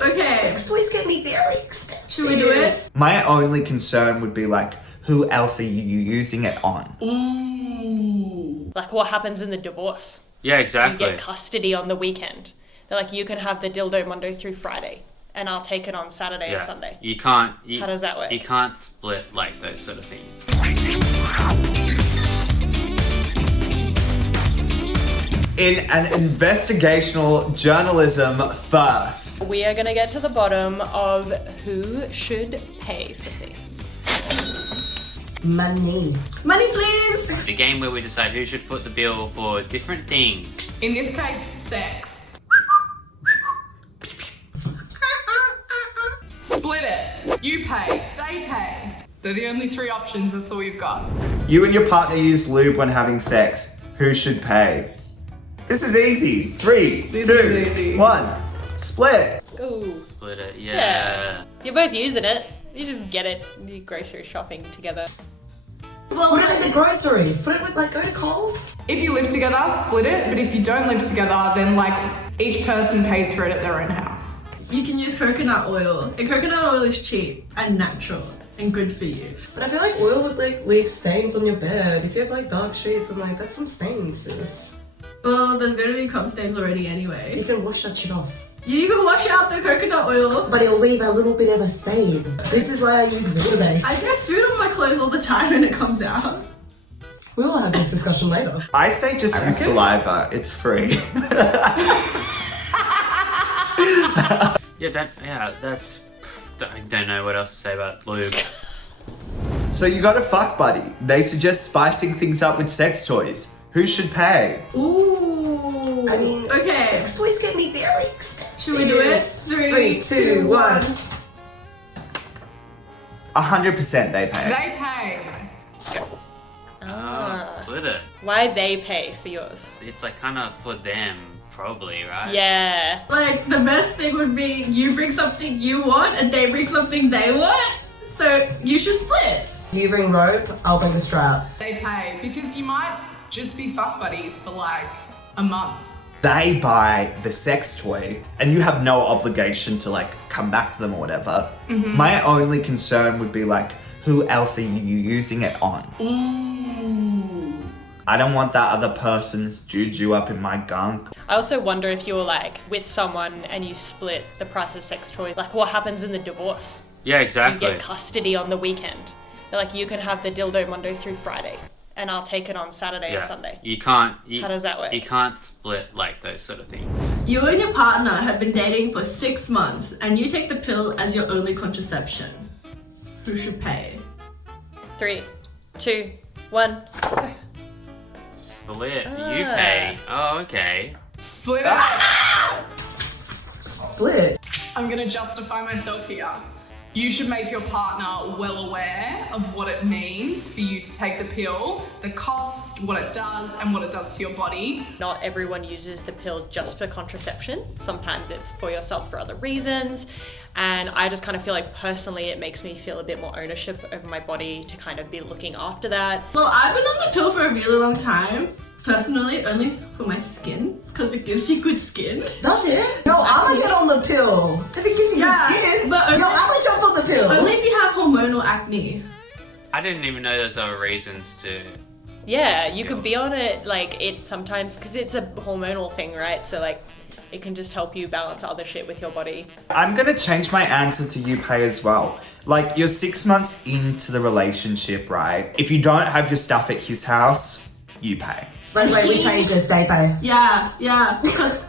Okay. Sex toys get me very expensive. Should we do it? My only concern would be like, who else are you using it on? Ooh. Like what happens in the divorce? Yeah, You exactly. get custody on the weekend. They're like, you can have the dildo Monday through Friday, and I'll take it on Saturday and Sunday. You can't. How does that work? You can't split like those sort of things. In an investigational journalism first. We are going to get to the bottom of who should pay for things. Money. Money, please. The game where we decide who should foot the bill for different things. In this case, sex. Split it. You pay, they pay. They're the only three options, that's all you've got. You and your partner use lube when having sex. Who should pay? This is easy. 3, This 2, is easy. 1. Split. Ooh. Split it, Yeah. yeah. You're both using it. You just get it. You grocery shopping together. Well, Put it in the groceries. Put it with, like, go to Coles. If you live together, split it, but if you don't live together, then like each person pays for it at their own house. you can use coconut oil. And coconut oil is cheap and natural and good for you. But I feel like oil would, like, leave stains on your bed. If you have, like, dark sheets and, like, that's some stains, sis. Well, there's gonna be cum stains already anyway. You can wash that shit off. You can wash out the coconut oil. But it'll leave a little bit of a stain. This is why I use water-based. I get food on my clothes all the time when it comes out. We will have this discussion later. I say just use saliva. It's free. I don't know what else to say about lube. So you got a fuck buddy. They suggest spicing things up with sex toys. Who should pay? Ooh. I mean, okay. sex toys get me very expensive. Should we do it? 3, 2, 1. 100% they pay. They pay. Split it. Why they pay for yours? It's like kind of for them, probably, right? Yeah. Like, the best thing would be you bring something you want and they bring something they want. So you should split. You bring rope, I'll bring the strap. They pay because you might just be fuck buddies for like a month. They buy the sex toy and you have no obligation to like come back to them or whatever. My only concern would be like, who else are you using it on? Ooh. I don't want that other person's juju up in my gunk. I also wonder if you're like with someone and you split the price of sex toys, like what happens in the divorce? Yeah, You exactly. get custody on the weekend. They're like, you can have the dildo Monday through Friday, and I'll take it on Saturday and Sunday. You can't. How does that work? You can't split like those sort of things. You and your partner have been dating for 6 months and you take the pill as your only contraception. Who should pay? 3, 2, 1. Go. Split. You pay. Oh, okay. Split it. Split. I'm gonna justify myself here. You should make your partner well aware of what it means for you to take the pill, the cost, what it does, and what it does to your body. Not everyone uses the pill just for contraception. Sometimes it's for yourself for other reasons. And I just kind of feel like personally it makes me feel a bit more ownership over my body to kind of be looking after that. Well, I've been on the pill for a really long time. Personally, only for my skin, because it gives you good skin. Does it? No, I'ma get on the pill. If it gives you Yeah, good skin, but only- yo, I'ma jump on the pill. Only if you have hormonal acne. I didn't even know those other reasons to. Yeah, you could be on it like it sometimes because it's a hormonal thing, right? So like it can just help you balance other shit with your body. I'm gonna change my answer to you pay as well. Like, you're 6 months into the relationship, right? If you don't have your stuff at his house, you pay. Wait, we changed this, they pay. Yeah, because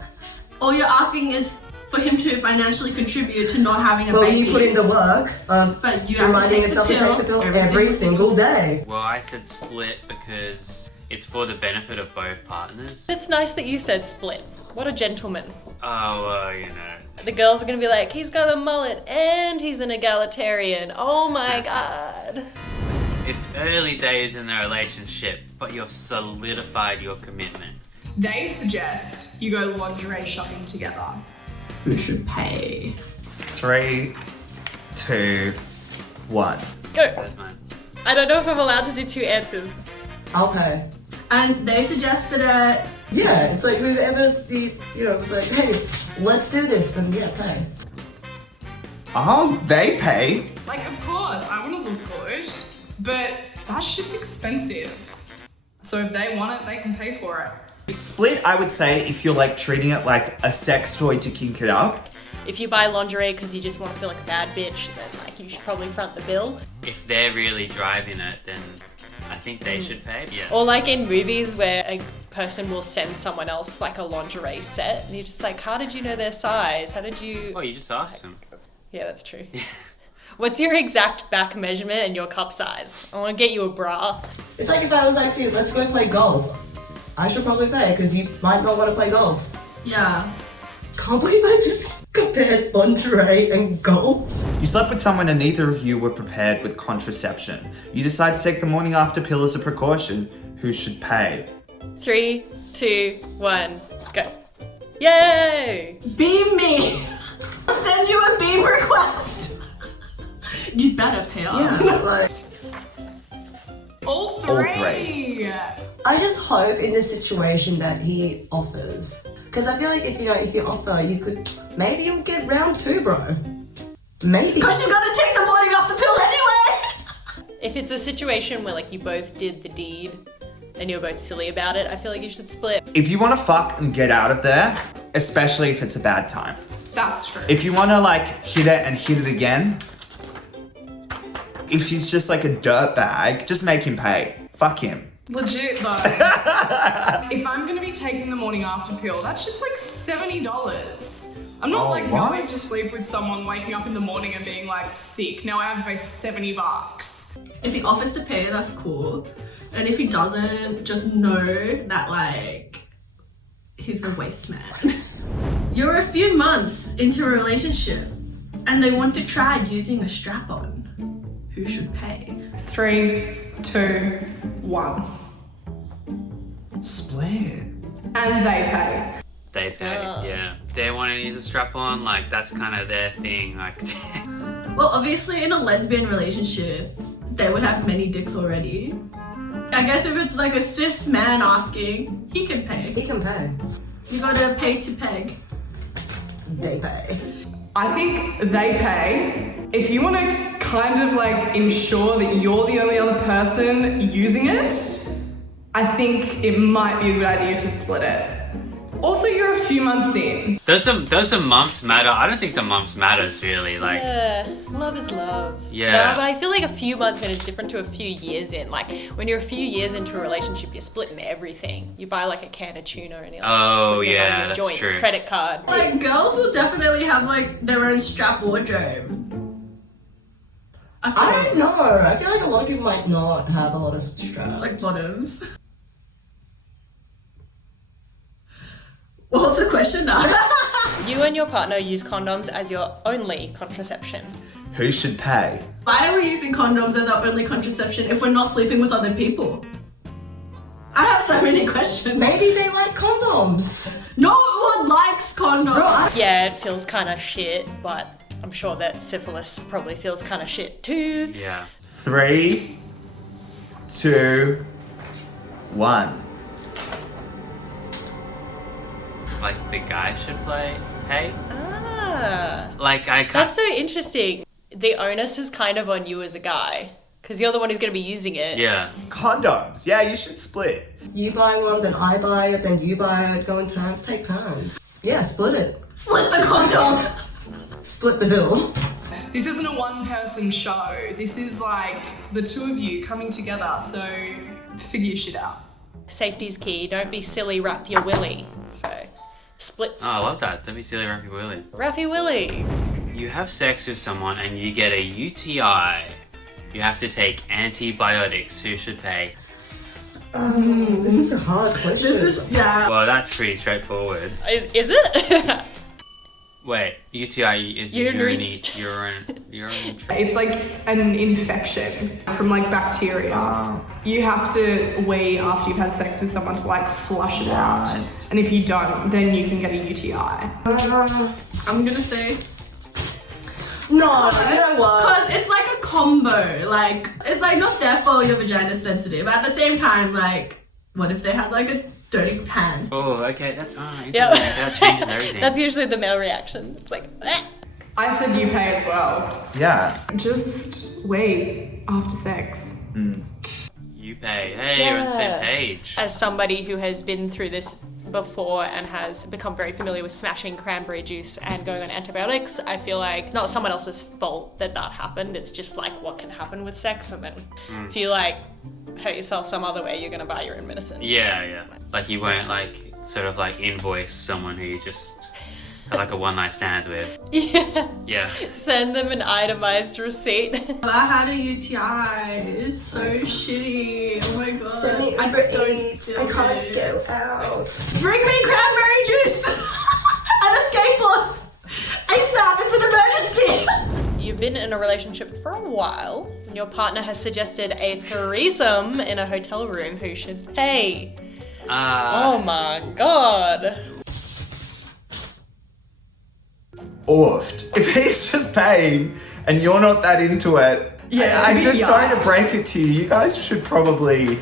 all you're asking is for him to financially contribute to not having a Well, baby. you put in the work of But you have to reminding take the yourself to pill take the pill every every single single day. Well, I said split because it's for the benefit of both partners. It's nice that you said split. What a gentleman. Oh, well, you know. The girls are gonna be like, he's got a mullet and he's an egalitarian. Oh my god. It's early days in the relationship, but you've solidified your commitment. They suggest you go lingerie shopping together. Who should pay? 3, 2, 1. Go. That's mine. I don't know if I'm allowed to do 2 answers. I'll pay. And they suggested it. Yeah, it's like whoever's the, it's like, hey, let's do this, then yeah, pay. Oh, they pay. Like, of course, I want to look good, but that shit's expensive. So if they want it, they can pay for it. Split, I would say, if you're like treating it like a sex toy to kink it up. If you buy lingerie because you just want to feel like a bad bitch, then like you should probably front the bill. If they're really driving it, then I think they should pay. Yeah. Or like in movies where a person will send someone else like a lingerie set and you're just like, how did you know their size? How did you... Oh, you just asked them. Yeah, that's true. What's your exact back measurement and your cup size? I want to get you a bra. It's like if I was like, to you, let's go play golf. I should probably pay because you might not want to play golf. Yeah. Can't believe I just compared lingerie and golf. You slept with someone and neither of you were prepared with contraception. You decide to take the morning after pill as a precaution. Who should pay? 3, 2, 1, go. Yay! Beam me! I'll send you a beam request! You better pay off. Yeah, like, All All three. I just hope in this situation that he offers. Because I feel like if you offer, you could, maybe you'll get round 2, bro. Maybe. Because you're gonna take the morning off the pill anyway! If it's a situation where like you both did the deed and you're both silly about it, I feel like you should split. If you want to fuck and get out of there, especially if it's a bad time. That's true. If you want to like hit it and hit it again, if he's just like a dirtbag, just make him pay. Fuck him. Legit though. If I'm gonna be taking the morning after pill, that shit's like $70. I'm not like what? going to sleep with someone, waking up in the morning and being like sick. Now I have to pay $70. If he offers to pay, that's cool. And if he doesn't, just know that like he's a waste man. You're a few months into a relationship and they want to try using a strap-on. Who should pay? 3, 2, 1. Split. And they pay. They pay, yeah. They want to use a strap-on, like that's kind of their thing. Like, Well, obviously in a lesbian relationship, they would have many dicks already. I guess if it's like a cis man asking, he can pay. He can pay. You gotta pay to peg. They pay. I think they pay. If you want to kind of like ensure that you're the only other person using it, I think it might be a good idea to split it. Also, you're a few months in. does the months matter? I don't think the months matters really. Like, Love is love. Yeah. No, but I feel like a few months in is different to a few years in. Like when you're a few years into a relationship, you're splitting everything. You buy like a can of tuna and you're like, oh putting it on yeah, your that's joint, true. credit card. Like girls will definitely have like their own strap wardrobe. I don't know. I feel like a lot of people might not have a lot of straps. Like bottoms. What was the question now? You and your partner use condoms as your only contraception. Who should pay? Why are we using condoms as our only contraception if we're not sleeping with other people? I have so many questions. Maybe they like condoms. No one likes condoms. Yeah, it feels kind of shit, but I'm sure that syphilis probably feels kind of shit too. Yeah. 3, 2, 1. Like the guy should pay. Ah, Like I can't. that's so interesting. The onus is kind of on you as a guy, because you're the one who's going to be using it. Yeah. Condoms. Yeah, you should split. You buy one, then I buy it, then you buy it, go in turns, take turns. Yeah, split it. Split the condom. Split the bill. This isn't a one-person show. This is like the two of you coming together. So figure your shit out. Safety's key. Don't be silly. Wrap your willy. So splits. Oh, I love that. Don't be silly, Rappy Willie. Wrap your willy. You have sex with someone and you get a UTI. You have to take antibiotics. Who should pay? This is a hard question. Yeah. Well, that's pretty straightforward. Is it? Wait, UTI is Urinary- urine. It's like an infection from like bacteria. You have to wee after you've had sex with someone to like flush it out. And if you don't, then you can get a UTI. I'm gonna say No, you know what? because it's like a combo. Like it's like not therefore your vagina's sensitive. At the same time, like what if they had like a dirty pants? Oh, okay, that's Yeah. that changes everything. That's usually the male reaction. It's like, eh. I said you pay as well. Yeah. Just wait after sex. You pay. Hey, you're on the same page. As somebody who has been through this before and has become very familiar with smashing cranberry juice and going on antibiotics, I feel like it's not someone else's fault that happened. It's just like what can happen with sex, and then if you like hurt yourself some other way, you're gonna buy your own medicine. Yeah. Like you won't like sort of like invoice someone who you just had like a one night stand with. Yeah. Send them an itemized receipt. I had a UTI. It's so shitty. Oh my god. Send me Uber Eats. I can't go out. Bring me cranberry juice and a skateboard. ASAP, it's an emergency. You've been in a relationship for a while, and your partner has suggested a threesome in a hotel room. Who should pay? Oh my god. Oofed. If he's just paying and you're not that into it, Yeah, I'm it'd be just sorry to yikes. break it to you. You guys should probably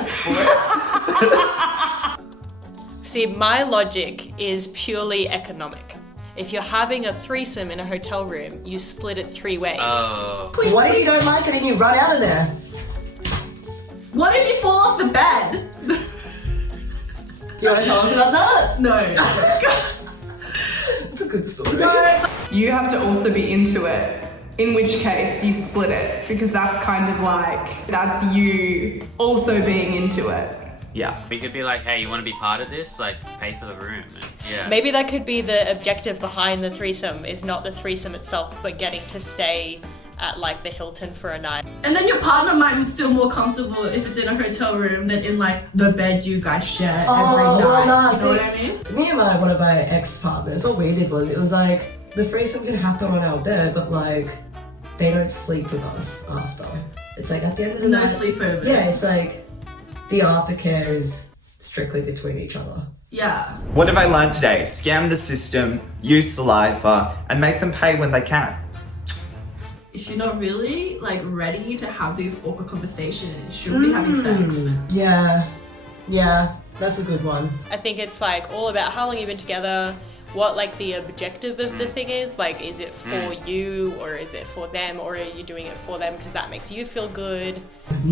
split. See, my logic is purely economic. If you're having a threesome in a hotel room, you split it 3 ways. Oh. What if you don't like it and you run out of there? What if you fall off the bed? You want to tell us about that? No. It's a good story. You have to also be into it, in which case you split it, because that's kind of like, that's you also being into it. Yeah. We could be like, hey, you want to be part of this? Like, pay for the room. And, yeah. Maybe that could be the objective behind the threesome, is not the threesome itself, but getting to stay at like the Hilton for a night. And then your partner might feel more comfortable if it's in a hotel room than in like the bed you guys share every night. Well, nah, you know what I mean? Me and one of my ex-partners, what we did was, it was like, the threesome can happen on our bed, but like, they don't sleep with us after. It's like, at the end of the No night... sleepovers. Yeah, it's like, the aftercare is strictly between each other. Yeah. What have I learned today? Scam the system, use saliva, and make them pay when they can. If you're not really like ready to have these awkward conversations, you shouldn't be having sex. Yeah, that's a good one. I think it's like all about how long you've been together, what like the objective of the thing is. Like, is it for you or is it for them, or are you doing it for them because that makes you feel good?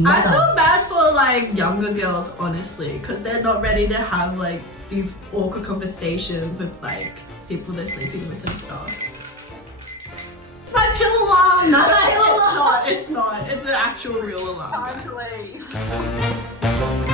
I feel bad for like younger girls, honestly, because they're not ready to have like these awkward conversations with like people they're sleeping with and stuff. It's my pill alarm! No, it's not. It's not. It's an actual real alarm. Time to leave.